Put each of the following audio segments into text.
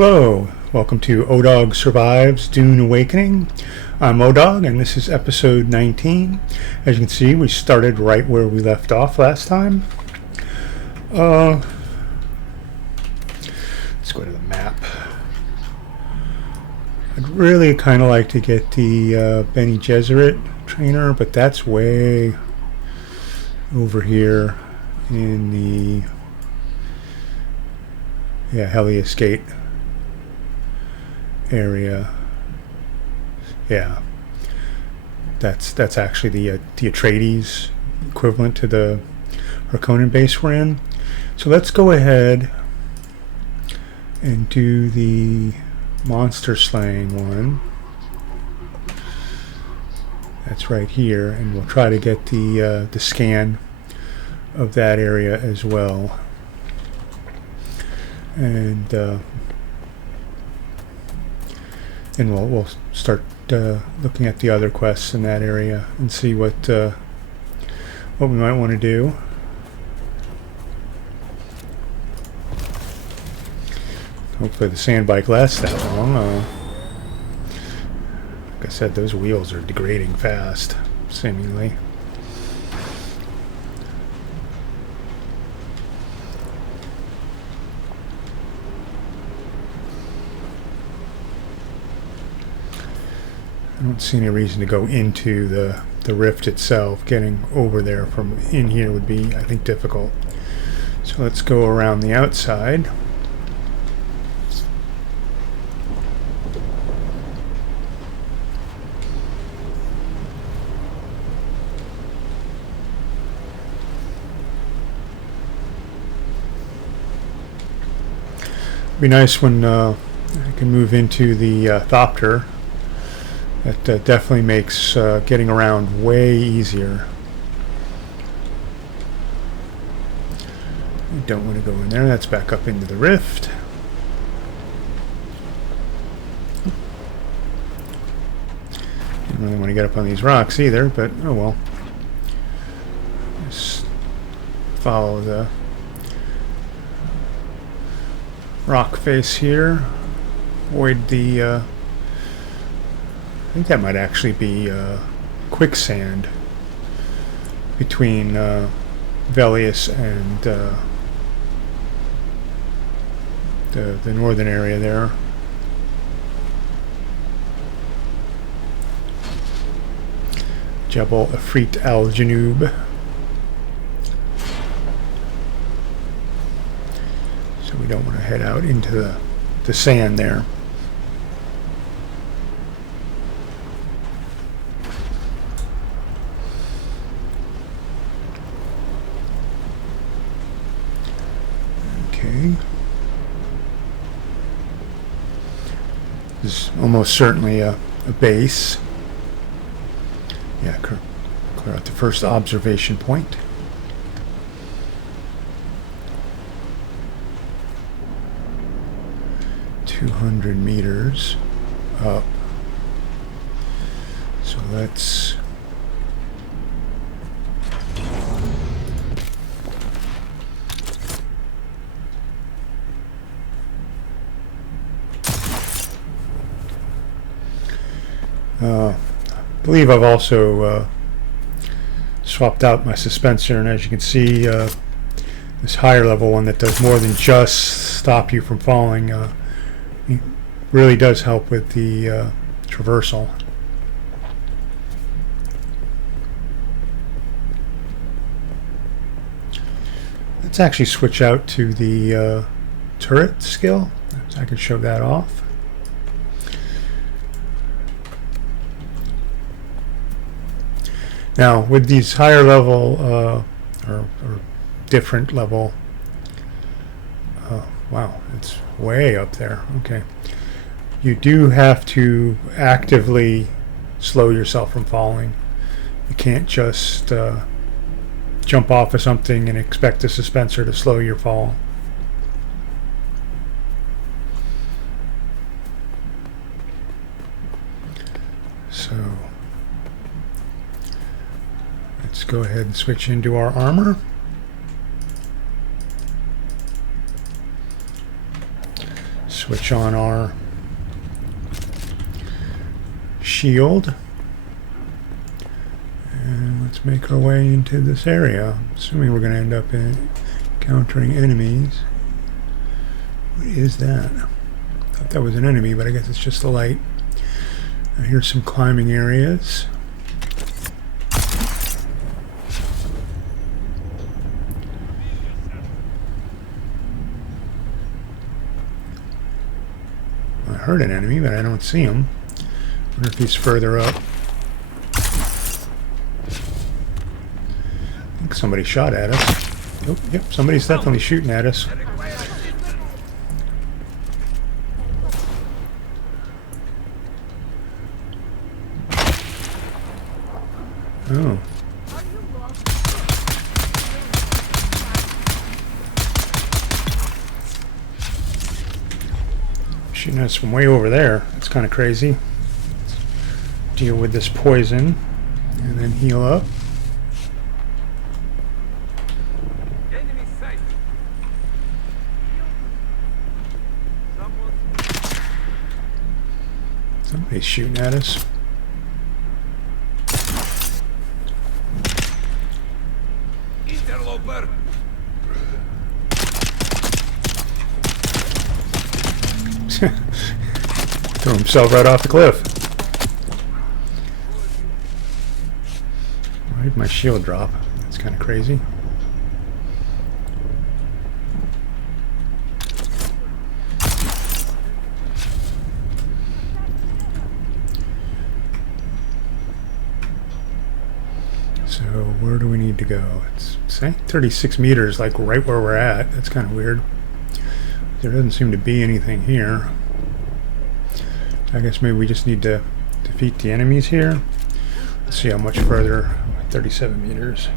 Hello, welcome to ODog Survives Dune Awakening. I'm ODog and this is episode 19. As you can see, we started right where we left off last time. Let's go to the map. I'd really kind of like to get the Bene Gesserit trainer, but that's way over here in the Helios Gate area. Yeah, that's actually the Atreides equivalent to the Harkonnen base we're in. So let's go ahead and do the monster slaying one. That's right here, and we'll try to get the scan of that area as well. And we'll start looking at the other quests in that area and see what we might want to do. Hopefully the sand bike lasts that long. Like I said, those wheels are degrading fast, seemingly. I don't see any reason to go into the rift itself. Getting over there from in here would be, I think, difficult. So let's go around the outside. It'd be nice when I can move into the Thopter. That definitely makes getting around way easier. We don't want to go in there. That's back up into the rift. Don't really want to get up on these rocks either, but oh well. Just follow the rock face here. Avoid the I think that might actually be quicksand between Velius and the northern area there. Jebel Afrit al-Janub. So we don't want to head out into the sand there. This is almost certainly a base. Yeah, clear out the first observation point. $200 meters up. So let's I believe I've also swapped out my suspensor, and as you can see, this higher level one that does more than just stop you from falling it really does help with the traversal. Let's actually switch out to the turret skill, so I can show that off. Now, with these higher level or different level, wow, it's way up there. Okay, you do have to actively slow yourself from falling. You can't just jump off of something and expect the suspensor to slow your fall. So let's go ahead and switch into our armor. switch on our shield. And let's make our way into this area. Assuming we're going to end up encountering enemies. What is that? I thought that was an enemy, but I guess it's just a light. Here's some climbing areas. I heard an enemy, but I don't see him. I wonder if he's further up. I think somebody shot at us. Oh, yep, somebody's definitely shooting at us. Oh. Shooting us from way over there. That's kind of crazy. Let's deal with this poison and then heal up. Somebody's shooting at us. Threw himself right off the cliff. Why did my shield drop? That's kind of crazy. So where do we need to go? It's saying 36 meters, like right where we're at. That's kind of weird. There doesn't seem to be anything here. I guess maybe we just need to defeat the enemies here. Let's see how much further. 37 meters.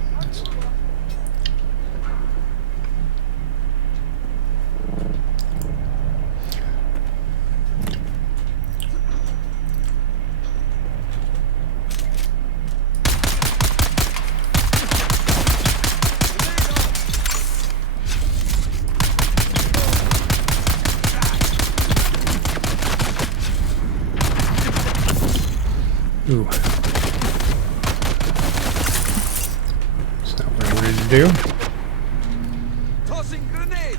Ooh. That's not what I wanted to do. Tossing grenade.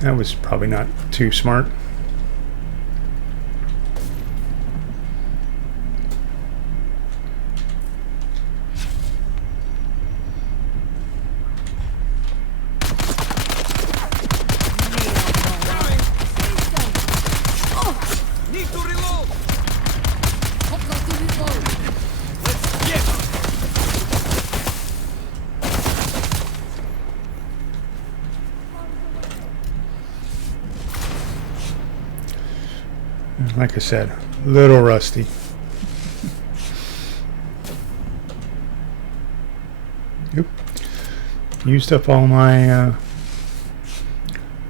That was probably not too smart. Like I said, a little rusty. Oop. Used up all my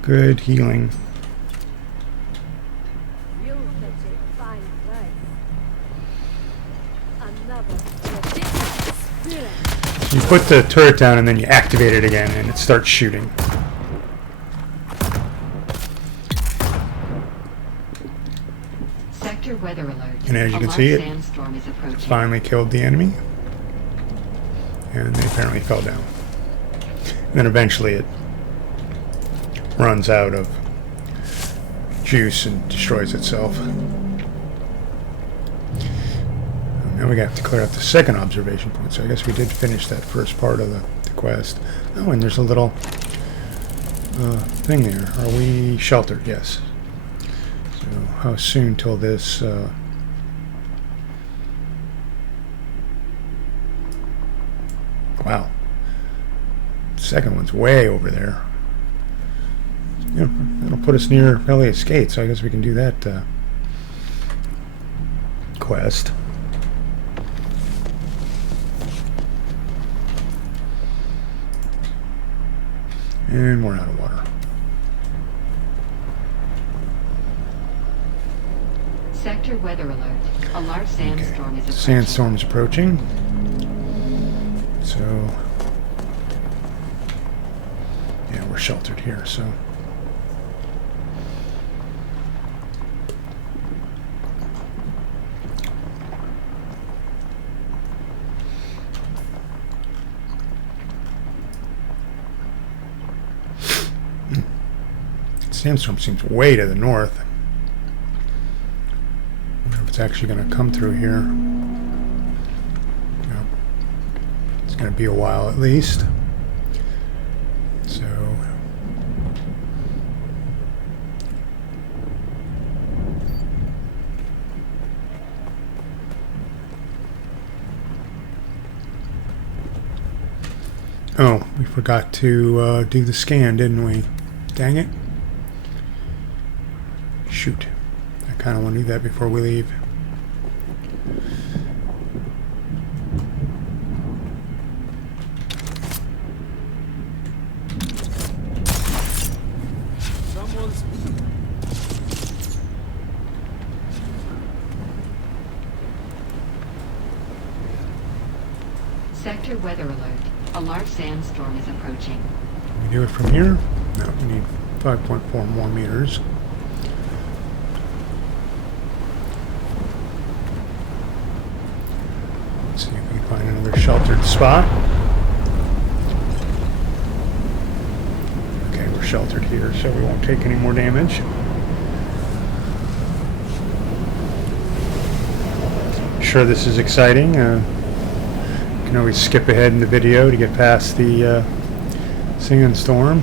good healing. You put the turret down and then you activate it again and it starts shooting. Weather alert. And as you can see, it is finally killed the enemy. And they apparently fell down. And then eventually it runs out of juice and destroys itself. Now we have to clear out the second observation point. So I guess we did finish that first part of the quest. Oh, and there's a little thing there. Are we sheltered? Yes. So how soon till this wow, second one's way over there. Yeah, that'll put us near Elliot's Gate, so I guess we can do that quest. And we're out of water. Sector weather alert. A large sandstorm is approaching. Sandstorm's approaching. So we're sheltered here, so. Sandstorm seems way to the north. I wonder if it's actually going to come through here. No. It's going to be a while at least. So. Oh, we forgot to do the scan, didn't we? Dang it. Shoot. I kind of want to do that before we leave. Sector weather alert. A large sandstorm is approaching. Can we do it from here? No, we need 5.4 more meters. Let's see if we can find another sheltered spot. Okay, we're sheltered here, so we won't take any more damage. Sure, this is exciting. You can always skip ahead in the video to get past the sandstorm.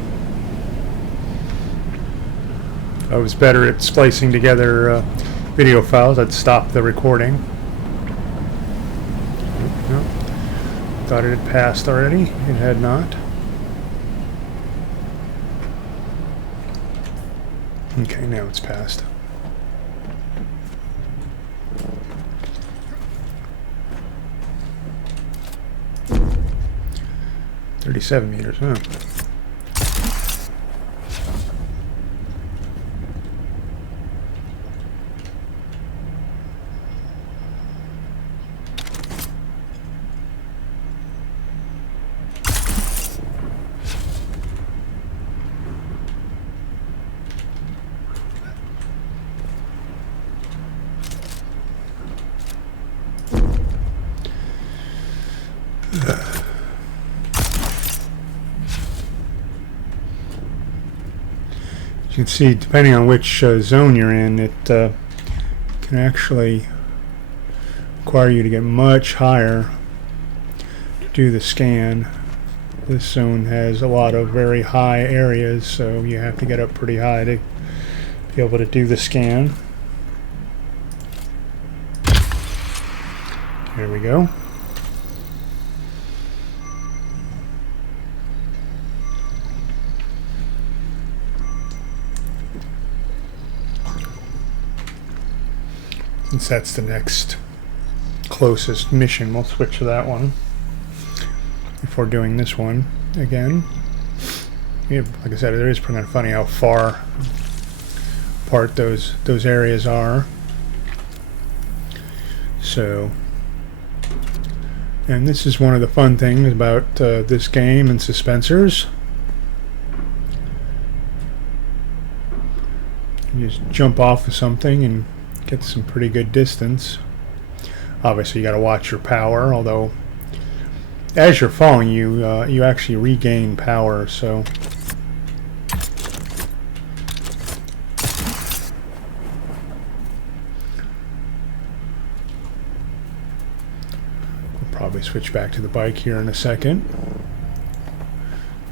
If I was better at splicing together video files, I'd stop the recording. No. Thought it had passed already. It had not. Okay, now it's passed. $37 meters, huh? You can see, depending on which zone you're in, it can actually require you to get much higher to do the scan. This zone has a lot of very high areas, so you have to get up pretty high to be able to do the scan. There we go. Since that's the next closest mission, we'll switch to that one before doing this one again. Yeah, like I said, it is kind of funny how far apart those areas are. So, and this is one of the fun things about this game and Suspensors. You just jump off of something and get some pretty good distance. Obviously, you got to watch your power. Although, as you're falling, you actually regain power. So, we'll probably switch back to the bike here in a second,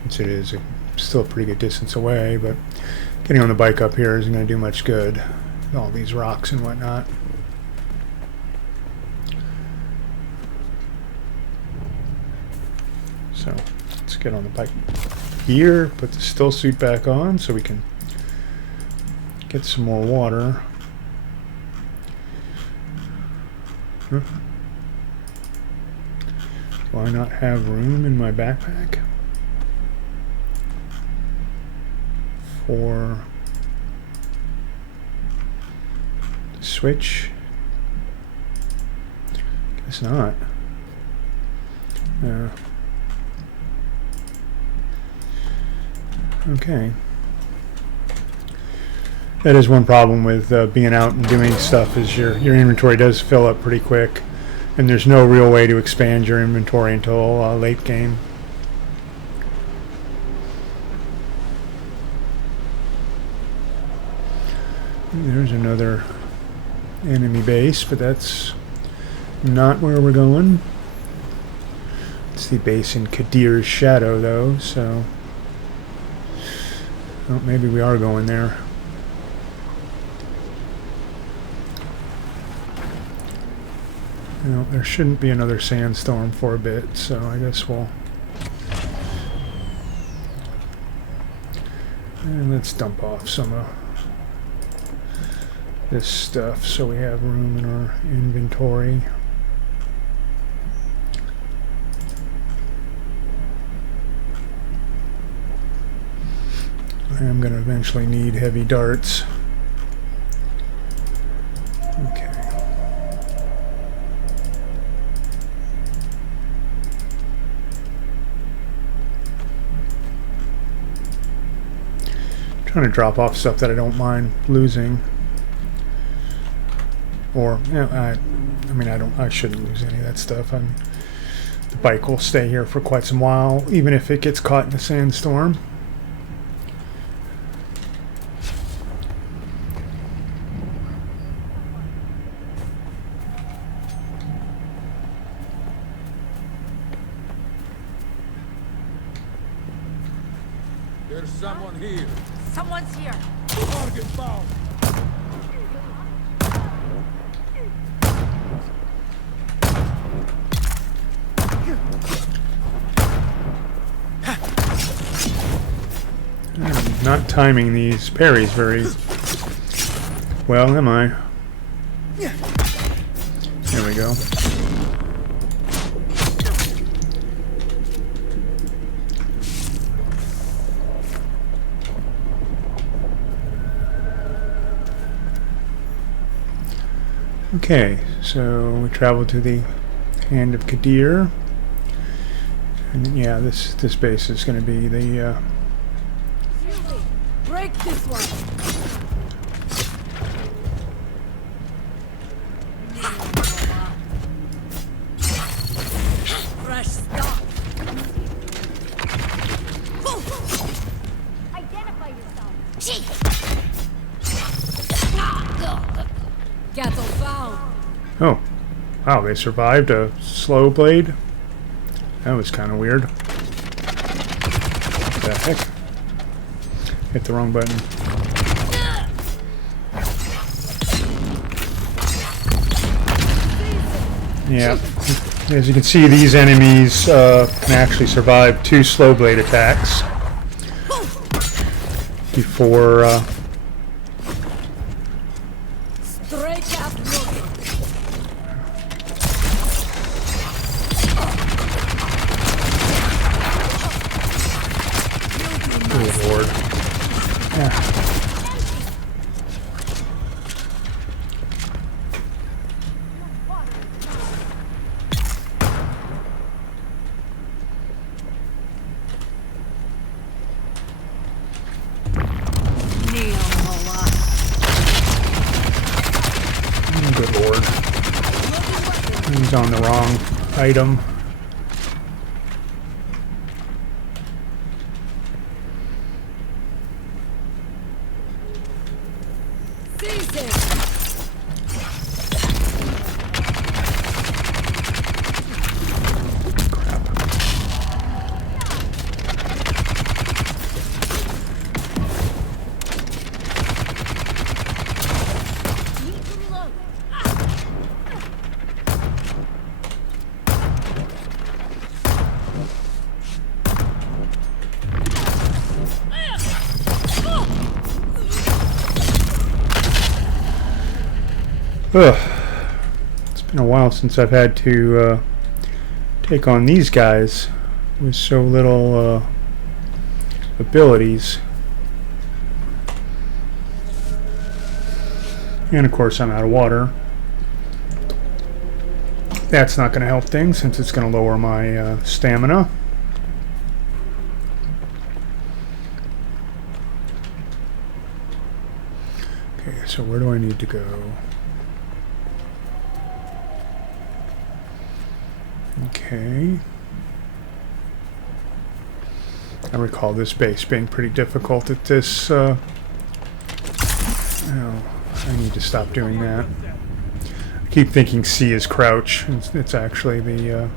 since it is still a pretty good distance away. But getting on the bike up here isn't going to do much good. All these rocks and whatnot. So let's get on the bike here, put the still suit back on so we can get some more water. Huh. Do I not have room in my backpack for switch? Guess not. Okay. That is one problem with being out and doing stuff, is your inventory does fill up pretty quick, and there's no real way to expand your inventory until late game. There's another enemy base, but that's not where we're going. It's the base in Kadir's shadow, though, so... Oh, maybe we are going there. Well, there shouldn't be another sandstorm for a bit, so I guess we'll... And let's dump off some of this stuff so we have room in our inventory. I'm going to eventually need heavy darts. Okay. Trying to drop off stuff that I don't mind losing. Or, you know, I mean, I shouldn't lose any of that stuff. The bike will stay here for quite some while, even if it gets caught in a sandstorm. There's someone here. Someone's here. Target found. I'm not timing these parries very well, am I? There we go. Okay, so we travel to the Hand of Kadir, and yeah, this base is going to be the Break this one. Fresh stock. Identify yourself. Cattle found. Oh, wow, they survived a slow blade? That was kind of weird. What the heck? Hit the wrong button. Yeah, as you can see, these enemies can actually survive 2 slow blade attacks before Straight up looking. oh Lord. Yeah. Good Lord. He's on the wrong item. Ugh. It's been a while since I've had to take on these guys with so little abilities. And of course I'm out of water. That's not going to help things since it's going to lower my stamina. So where do I need to go? Okay. I recall this base being pretty difficult at this. Oh, I need to stop doing that. I keep thinking C is crouch. It's actually the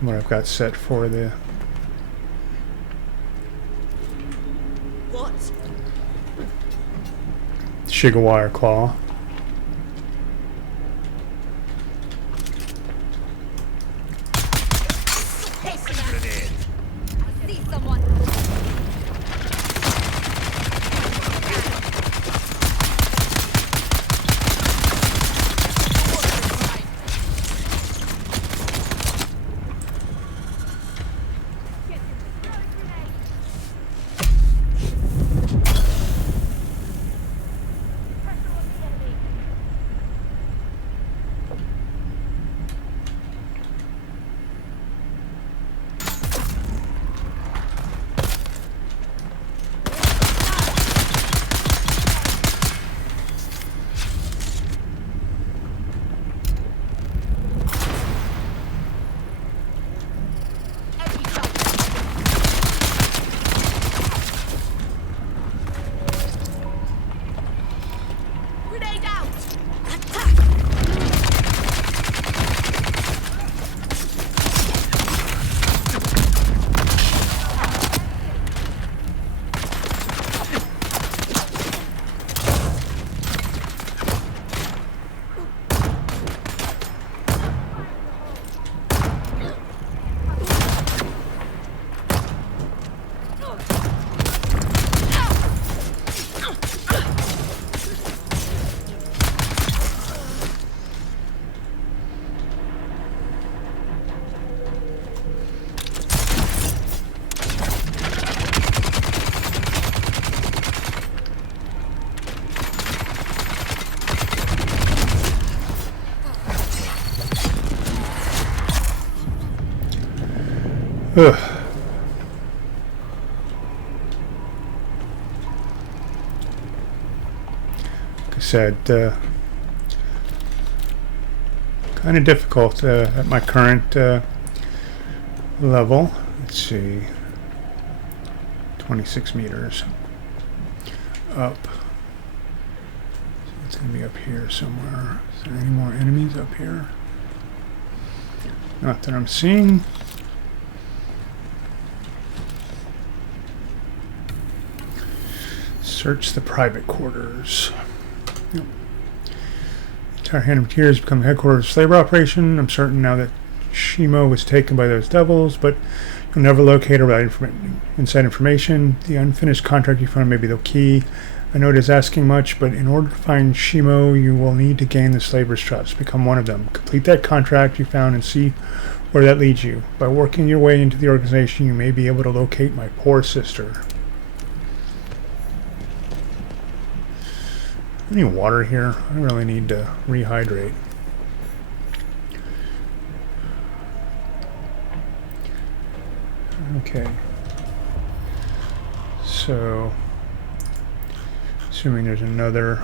what I've got set for the What? Shigawire Claw. I see someone. Grenade out! Attack! Ugh. Like I said, kind of difficult at my current level. Let's see, 26 meters up. So it's going to be up here somewhere. Is there any more enemies up here? Not that I'm seeing. Search the private quarters. Yep. The entire hand of Tears become the headquarters of slaver operation. I'm certain now that Shimo was taken by those devils, but you'll never locate her without inside information. The unfinished contract you found may be the key. I know it is asking much, but in order to find Shimo, you will need to gain the slaver's trust. Become one of them. Complete that contract you found and see where that leads you. By working your way into the organization, you may be able to locate my poor sister. Any water here? I really need to rehydrate. Okay. So, assuming there's another.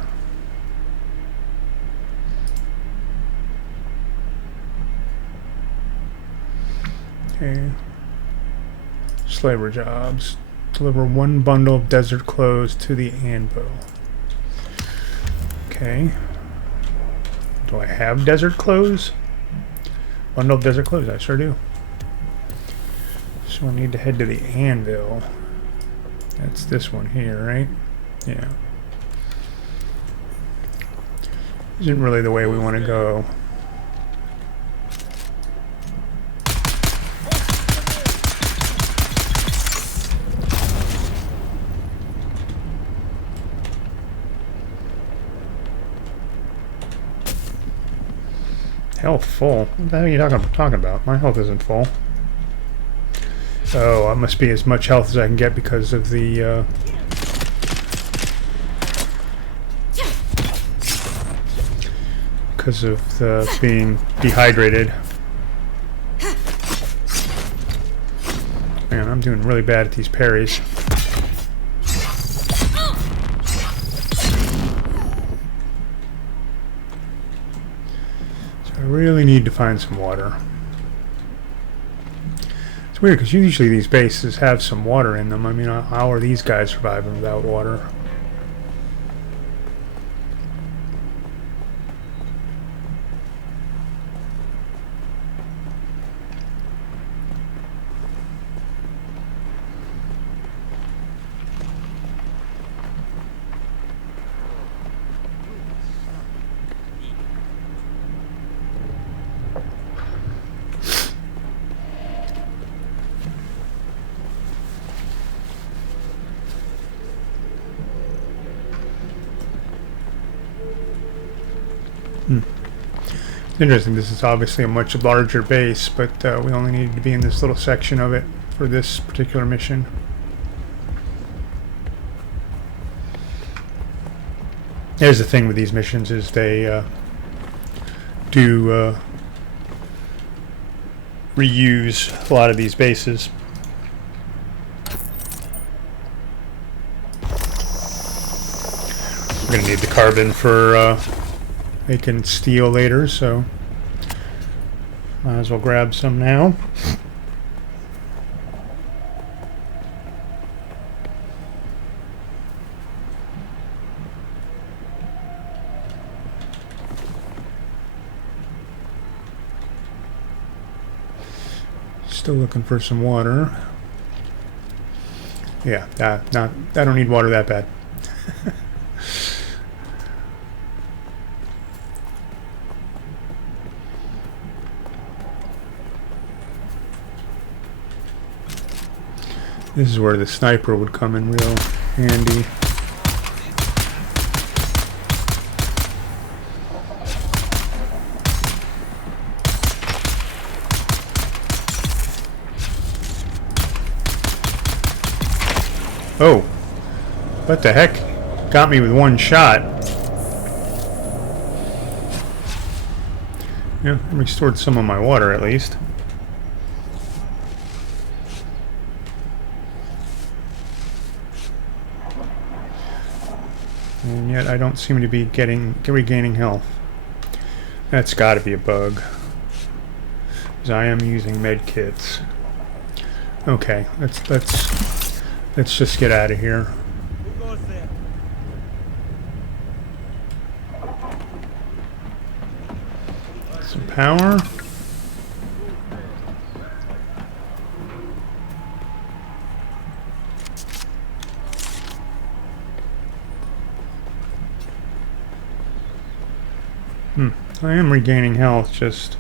Okay. Slaver jobs. Deliver 1 bundle of desert clothes to the anvil. Okay. Do I have desert clothes? Bundle of desert clothes, I sure do. So I need to head to the anvil. That's this one here, right? Yeah. Isn't really the way we want to go. Health full? What the hell are you talking about? My health isn't full. Oh, it must be as much health as I can get because of the being dehydrated. I'm doing really bad at these parries. So I really need to find some water. It's weird because usually these bases have some water in them. I mean, how are these guys surviving without water? Interesting, this is obviously a much larger base, but we only needed to be in this little section of it for this particular mission. Here's the thing with these missions is they do reuse a lot of these bases. We're going to need the carbon for making steel later, so might as well grab some now. Still looking for some water. Yeah, I don't need water that bad. This is where the sniper would come in real handy. Oh, what the heck? Got me with one shot. Yeah, I restored some of my water at least. And yet I don't seem to be regaining health. That's got to be a bug, because I am using med kits. Okay, let's just get out of here. Who goes there? Some power. I am regaining health, just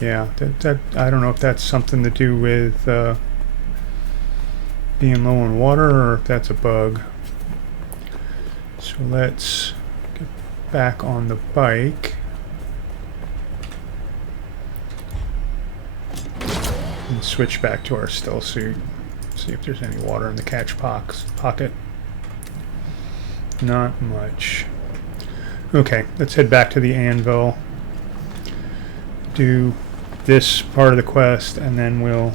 yeah, that I don't know if that's something to do with being low on water or if that's a bug. So let's get back on the bike and switch back to our stealth suit. See if there's any water in the catch pocket. Not much. Okay, let's head back to the anvil, do this part of the quest, and then we'll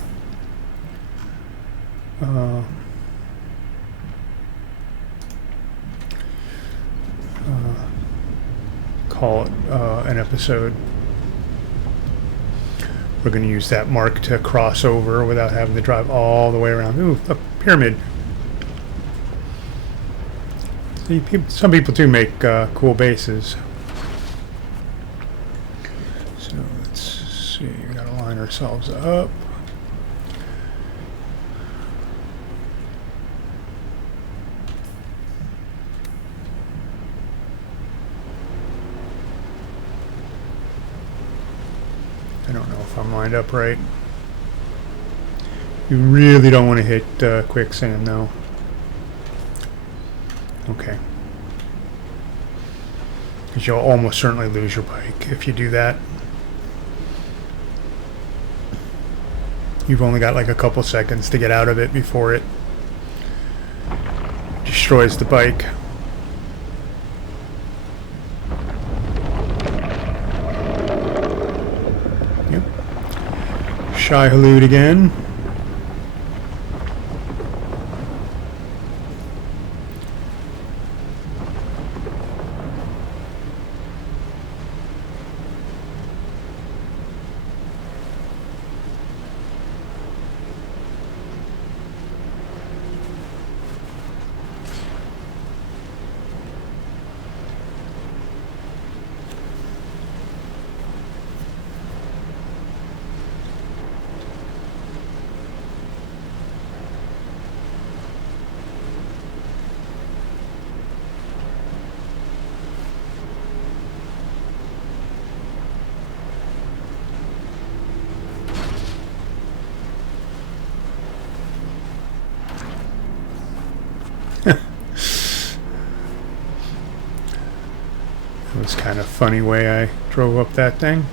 call it an episode. We're going to use that mark to cross over without having to drive all the way around. Ooh, a pyramid. See, some people do make cool bases. So let's see, we gotta line ourselves up. I don't know if I'm lined up right. You really don't want to hit quicksand though. Okay. Because you'll almost certainly lose your bike if you do that. You've only got like a couple seconds to get out of it before it destroys the bike. Yep. Shy Halud again. It was kind of funny way I drove up that thing.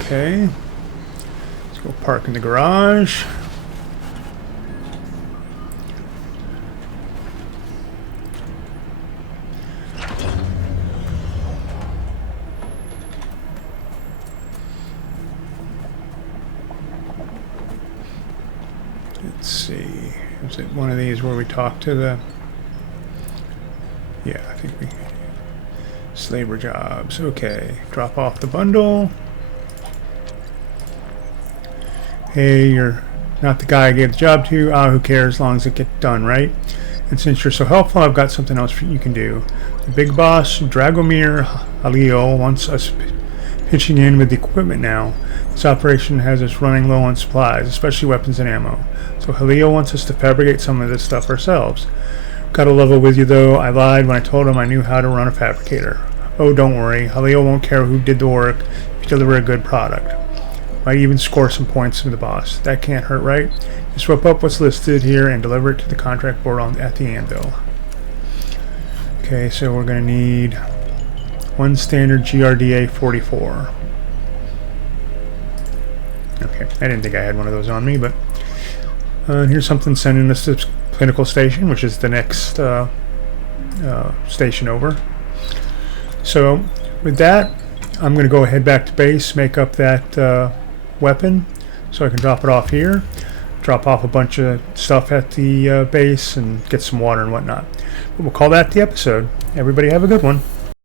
Okay. Let's go park in the garage. Let's see. Is it one of these where we talk to the... Yeah, I think we... Slaver jobs. Okay. Drop off the bundle. Hey, you're not the guy I gave the job to. Ah, who cares as long as it gets done, right? And since you're so helpful, I've got something else you can do. The big boss, Dragomir Halil, wants us pitching in with the equipment now. This operation has us running low on supplies, especially weapons and ammo. So Halil wants us to fabricate some of this stuff ourselves. Got to level with you though, I lied when I told him I knew how to run a fabricator. Oh, don't worry, Halil won't care who did the work if you deliver a good product. Might even score some points with the boss. That can't hurt, right? Just whip up what's listed here and deliver it to the contract board at the anvil. Okay, so we're going to need one standard GRDA 44. Okay, I didn't think I had one of those on me, but here's something sending us to the Pinnacle Station, which is the next station over. So with that, I'm going to go ahead back to base, make up that weapon so I can drop it off here, drop off a bunch of stuff at the base and get some water and whatnot. But we'll call that the episode. Everybody have a good one.